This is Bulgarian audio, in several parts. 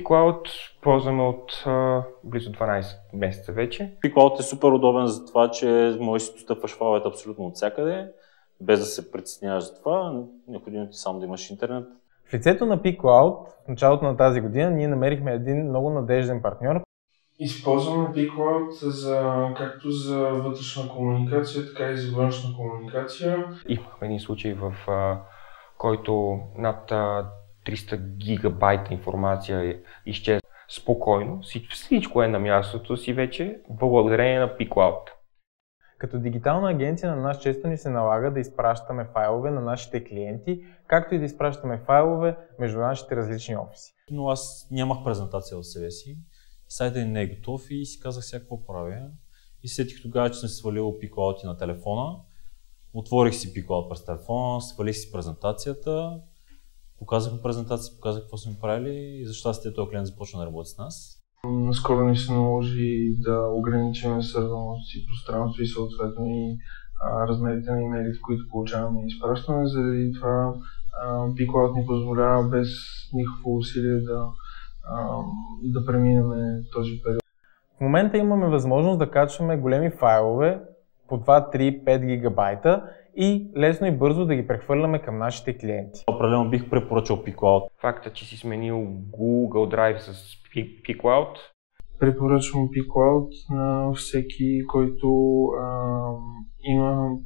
pCloud ползваме от близо 12 месеца вече. pCloud е супер удобен за това, че можеш да си достъпваш файловете абсолютно от всякъде, без да се притесняваш за това. Необходимо ти само да имаш интернет. В лицето на pCloud в началото на тази година ние намерихме един много надежден партньор. Използваме pCloud както за вътрешна комуникация, така и за външна комуникация. Имахме един случай, в който над 300 гигабайта информация изчезва спокойно. Всичко е на мястото си вече, благодарение на pCloud. Като дигитална агенция на нас често ни се налага да изпращаме файлове на нашите клиенти, както и да изпращаме файлове между нашите различни офиси. Но аз нямах презентация в себе си. Сайтът не е готов и си казах сега какво правя. И сетих тогава, че съм свалил pCloud на телефона. Отворих си pCloud през телефона, свалих си презентацията, показахме презентация, показах какво сме правили и за щастие този клиент започна да работи с нас. Наскоро ни се наложи да ограничим свързаност и пространство и съответно и размерите на имейлите, които получаваме и изпращаме. Заради това pCloud ни позволява без никакво усилие да преминем този период. В момента имаме възможност да качваме големи файлове по 2, 3, 5 гигабайта и лесно и бързо да ги прехвърляме към нашите клиенти. Определено бих препоръчал pCloud. Факта, че си сменил Google Drive с pCloud. Препоръчвам pCloud на всеки, който има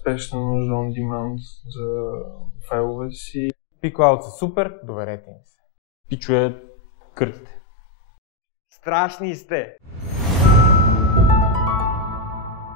спешна нужда on demand за файловете си. pCloud са супер, доверете им се. Пичове, къртите. Страшни сте!